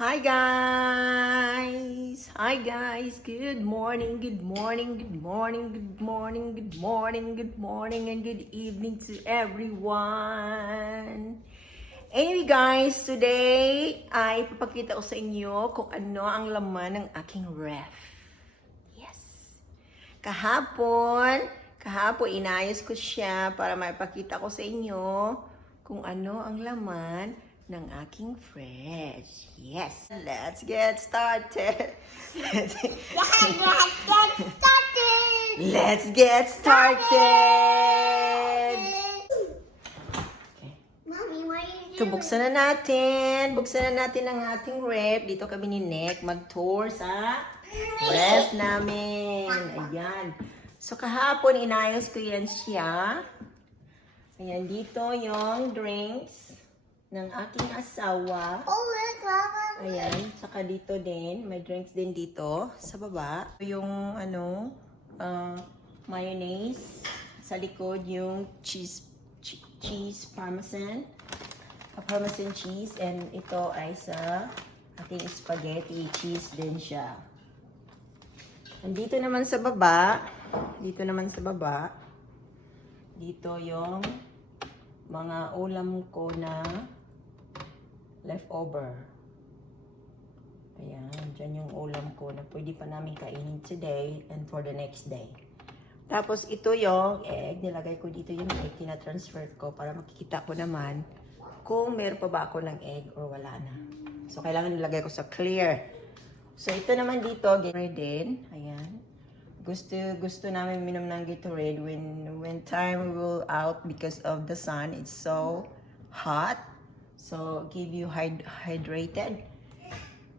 Hi guys! Hi guys! Good morning, good morning, good morning, good morning, good morning, good morning, and good evening to everyone! Anyway guys, today ay papakita ko sa inyo kung ano ang laman ng aking ref. Yes! Kahapon inayos ko siya para maipakita ko sa inyo kung ano ang laman ng aking fridge. Yes, let's get started. Let's get started. Mommy, what are you So, doing? buksan na natin. Buksan na natin ang ating ref. Dito kami ni Nick mag-tour sa ref namin. Ayan. So, kahapon inayos ko yan siya. Ayan, dito yung drinks ng aking asawa. Oh, look, Mama. Ayan, saka dito din, may drinks din dito sa baba. Yung mayonnaise. Sa likod yung cheese parmesan. Parmesan cheese. And ito ay sa ating spaghetti cheese din siya. Dito naman sa baba, dito yung mga ulam ko na leftover. Ayan, dyan yung ulam ko na pwede pa namin kainin today and for the next day. Tapos ito yung egg, nilagay ko dito yung egg, tina-transfer ko para makikita ko naman kung meron pa ba ako ng egg or wala na. So, kailangan nilagay ko sa clear. So, ito naman dito, Gatorade din. Ayan. Gusto namin minom ng Gatorade when time will out because of the sun. It's so hot. So, give you hydrated.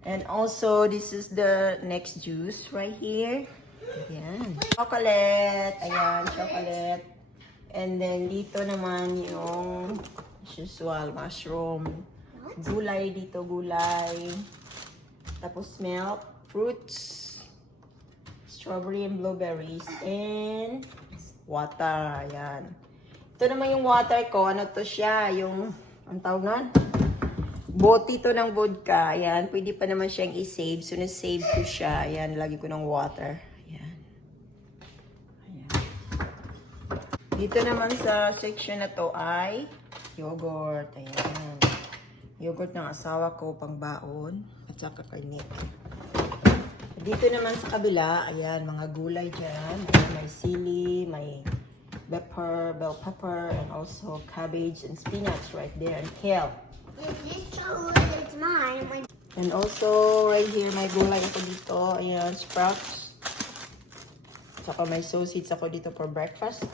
And also, this is the next juice right here. Ayan. Chocolate. Ayan, chocolate. And then, dito naman yung usual mushroom. Gulay dito, gulay. Tapos milk, fruits, strawberry and blueberries, and water. Ayan. Ito naman yung water ko. Ano to siya? Yung, ang tawag na? Bote to ng vodka. Ayan. Pwede pa naman siyang i-save. So, na-save ko siya. Ayan. Lagi ko ng water. Ayan. Ayan. Dito naman sa section na to ay yogurt. Ayan. Yogurt ng asawa ko, pang baon. At saka kay Nick. Dito naman sa kabila, ayan, mga gulay dyan. May sili, may bell pepper, and also cabbage and spinach right there, and kale. Is this chocolate? It's mine. And also, right here, may gulay ako dito. Ayan, sprouts. Saka may sausage ako dito for breakfast.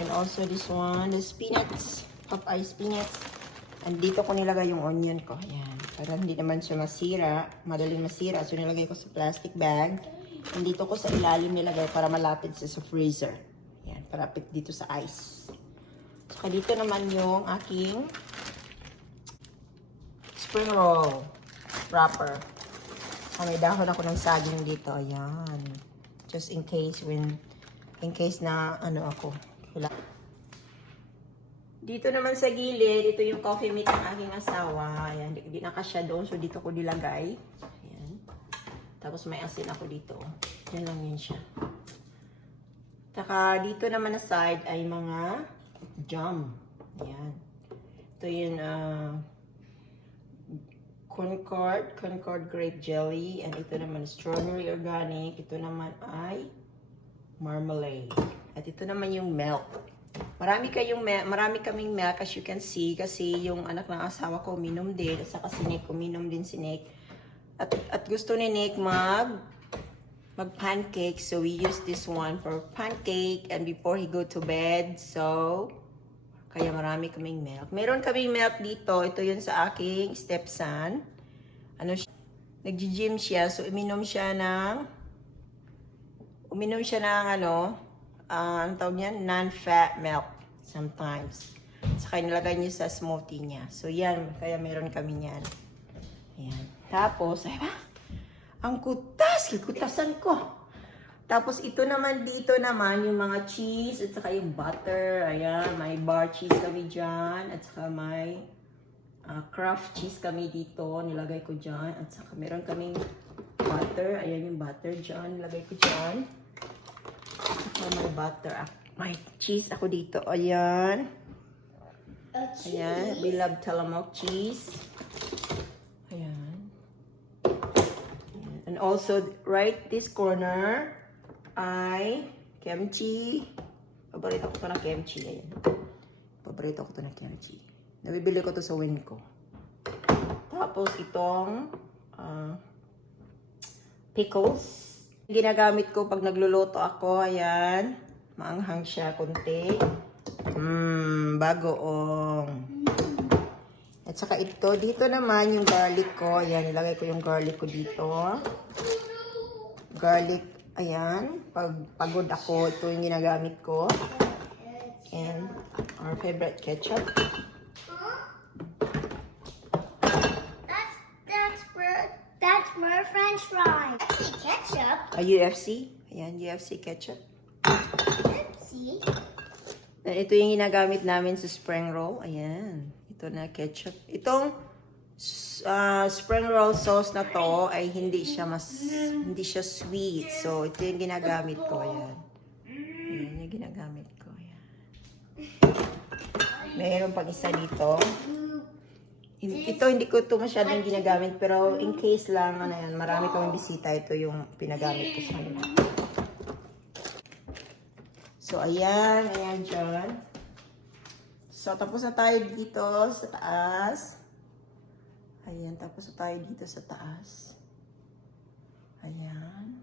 And also this one, the spinach. Popeye spinach. And dito ko nilagay yung onion ko. Ayan. Para hindi naman siya masira. Madaling masira. So, nilagay ko sa plastic bag. And dito ko sa ilalim nilagay para malapit sa freezer. Ayan. Parapit dito sa ice. Saka dito naman yung aking spring roll wrapper. May dahon ako ng saging dito. Ayan. Just in case na ako. Dito naman sa gilid, ito yung coffee mate ng aking asawa. Ayan, di na kasya doon. So, dito ko nilagay. Ayan. Tapos may asin ako dito. Yan lang yun siya. Taka, dito naman na side ay mga jam. Ayan. Ito yung Concord grape jelly. And ito naman strawberry organic. Ito naman ay marmalade. At ito naman yung milk. Marami kaming milk as you can see kasi yung anak ng asawa ko uminom din at saka si Nick uminom din si Nick. At gusto ni Nick mag pancake, so we use this one for pancake and before he go to bed. So kaya marami kaming milk. Meron kaming milk dito. Ito yun sa aking stepson. Nagji-gym siya, so uminom siya ng ang tawag niya, non-fat milk sometimes. Saka nilagay niya sa smoothie niya. So, yan. Kaya meron kami yan. Ayan. Tapos, ay ba? Ang kutasan ko. Tapos, ito naman, dito naman, yung mga cheese, at saka yung butter. Ayan, may bar cheese kami dyan. At saka may craft cheese kami dito. Nilagay ko dyan. At saka meron kaming butter. Ayan yung butter dyan. Nilagay ko dyan. At saka may butter. May cheese ako dito. Ayan. Ayan. We love Tillamook cheese. Ayan. And also, right this corner ay kimchi. Paborito ko to na kimchi. Ayan. Paborito ko to na kimchi. Nabibili ko to sa Winco. Tapos itong pickles. Ginagamit ko pag nagluluto ako. Ayan. Maanghang siya konti. Bagoong. At saka ito, dito naman yung garlic ko. Ayan, nilagay ko yung garlic ko dito. Garlic, ayan. Pag pagod ako, ito yung ginagamit ko. And our favorite ketchup. That's more French fries. I see ketchup. UFC. Ayan, UFC ketchup. See? And ito yung ginagamit namin sa spring roll. Ayan. Ito na ketchup. Itong spring roll sauce na to ay hindi siya sweet. So, ito yung ginagamit ko. Ayan. Ayan yung ginagamit ko. Ayan. Mayroon pang isa dito. Ito hindi ko ito masyadong ginagamit. Pero in case lang, ano yan, marami kaming bisita. Ito yung pinagamit ko sa kanila. So, ayan. Ayan dyan. So, tapos na tayo dito sa taas. Ayan, tapos na tayo dito sa taas. Ayan.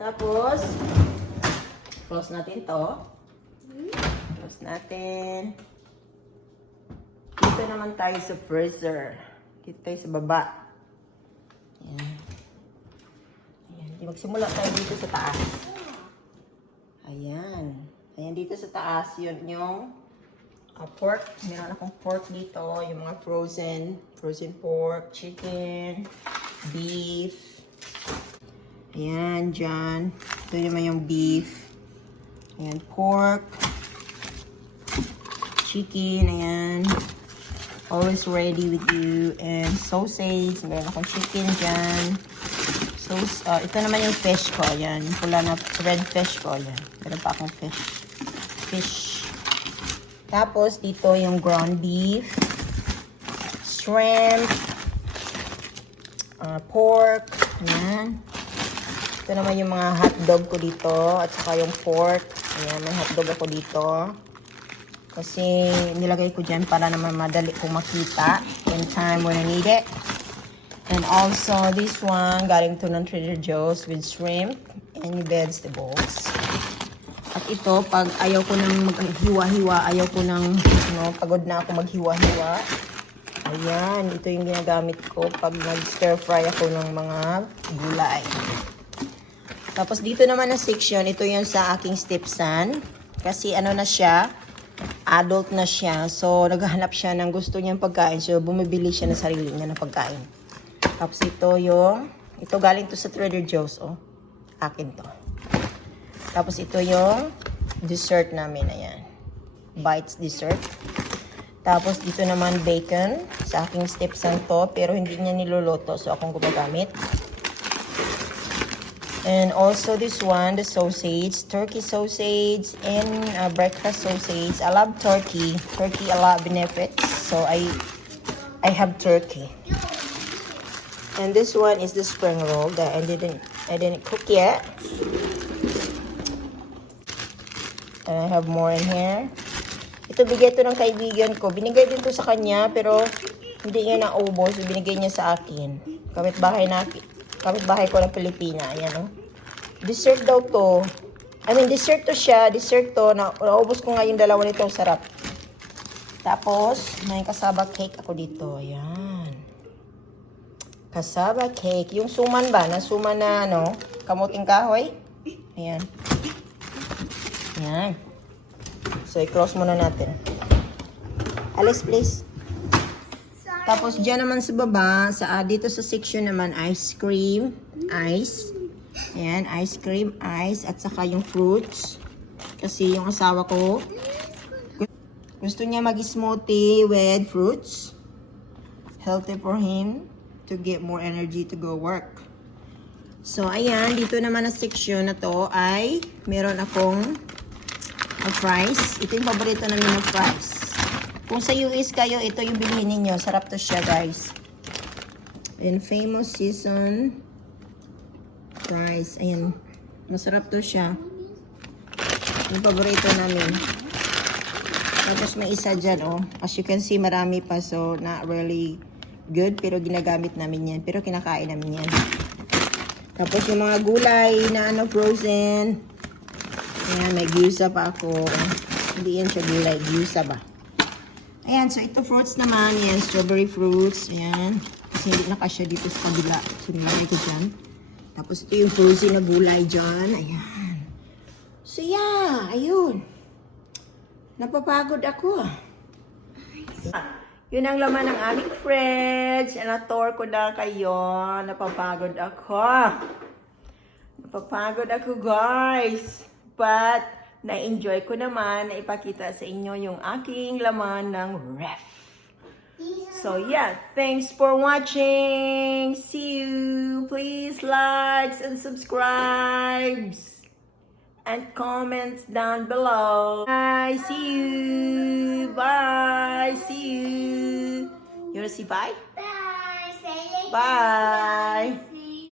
Tapos, close natin to. Close natin. Dito naman tayo sa freezer. Dito tayo sa baba. Ayan. Ayan. Magsimula tayo dito sa taas. Ayan. Ayan, dito sa taas, yun yung pork. Meron akong pork dito. Yung mga frozen pork, chicken, beef. Ayan, dyan. Ito naman yung beef. Ayan, pork, chicken, ayan. Always ready with you. And sausage. Meron akong chicken dyan. So, ito naman yung fish ko. Ayan, yung pula na red fish ko. Ayan, meron pa akong fish. Tapos, dito yung ground beef, shrimp, pork, ayan. Ito naman yung mga hotdog ko dito, at saka yung pork. Ayan, may hotdog ako dito. Kasi, nilagay ko dyan para naman madali kong makita in time when I need it. And also, this one, galing to ng Trader Joe's with shrimp and vegetables. At ito, pag ayaw ko nang maghiwa-hiwa, ayaw ko nang, pagod na ako maghiwa-hiwa. Ayan, ito yung ginagamit ko pag nag-stir fry ako ng mga gulay. Tapos dito naman na section, ito yung sa aking stepson. Kasi ano na siya, adult na siya. So, naghahanap siya ng gusto niyang pagkain. So, bumibili siya ng sarili niya ng pagkain. Tapos ito galing to sa Trader Joe's, oh. Akin to. Tapos ito yung dessert namin, ayan. Bites dessert. Tapos dito naman bacon. Sa aking stepson to, pero hindi niya niluluto. So akong gumagamit. And also this one, the sausage. Turkey sausage and breakfast sausage. I love turkey. Turkey, a lot of benefits. So I have turkey. And this one is the spring roll that I didn't cook yet. And I have more in here. Ito, bigay ito ng kaibigan ko. Binigay din to sa kanya, pero hindi niya naubos. Binigay niya sa akin. Kapitbahay ko ng Pilipina. Ayan, oh. Dessert daw to. Dessert to siya. Dessert to. Naubos ko nga yung dalawa nito. Sarap. Tapos, may kasaba cake ako dito. Ayan. Kasaba cake. Yung suman ba? Suman na, kamuting kahoy. Ayan. Ayan. So, i-cross muna natin. Alice, please. Tapos, dyan naman sa baba, dito sa section naman, ice cream, ice. Ayan, ice cream, ice, at saka yung fruits. Kasi yung asawa ko, Gusto niya mag-smoothie with fruits. Healthy for him to get more energy to go work. So, ayan. Dito naman na section na to ay meron akong fries. Ito yung paborito namin ng fries. Kung sa US kayo, ito yung bilhin ninyo. Sarap to siya, guys. Ayan, famous season fries. Ayan. Masarap to siya. Yung paborito namin. Tapos may isa dyan, oh. As you can see, marami pa. So, not really good. Pero ginagamit namin yan. Pero kinakain namin yan. Tapos yung mga gulay na frozen. Ayan, may gyusa pa ako. Hindi yan siya gulay. Gyusa ba? Ayan, so ito fruits naman. Ayan, strawberry fruits. Ayan. Kasi hindi nakasya dito sa kabila. So, nilagay ko dyan. Tapos ito yung frozen na gulay dyan. Ayan. So, yeah. Ayun. Napapagod ako. Yun ang laman ng aming fridge. Na-tour ko na kayo. Napapagod ako. Napapagod ako, guys. But, na-enjoy ko naman na ipakita sa inyo yung aking laman ng ref. So, yeah. Thanks for watching. See you. Please likes and subscribes. And comments down below. Bye. See you. Bye. See you. You wanna say bye? Bye. Say it. Bye.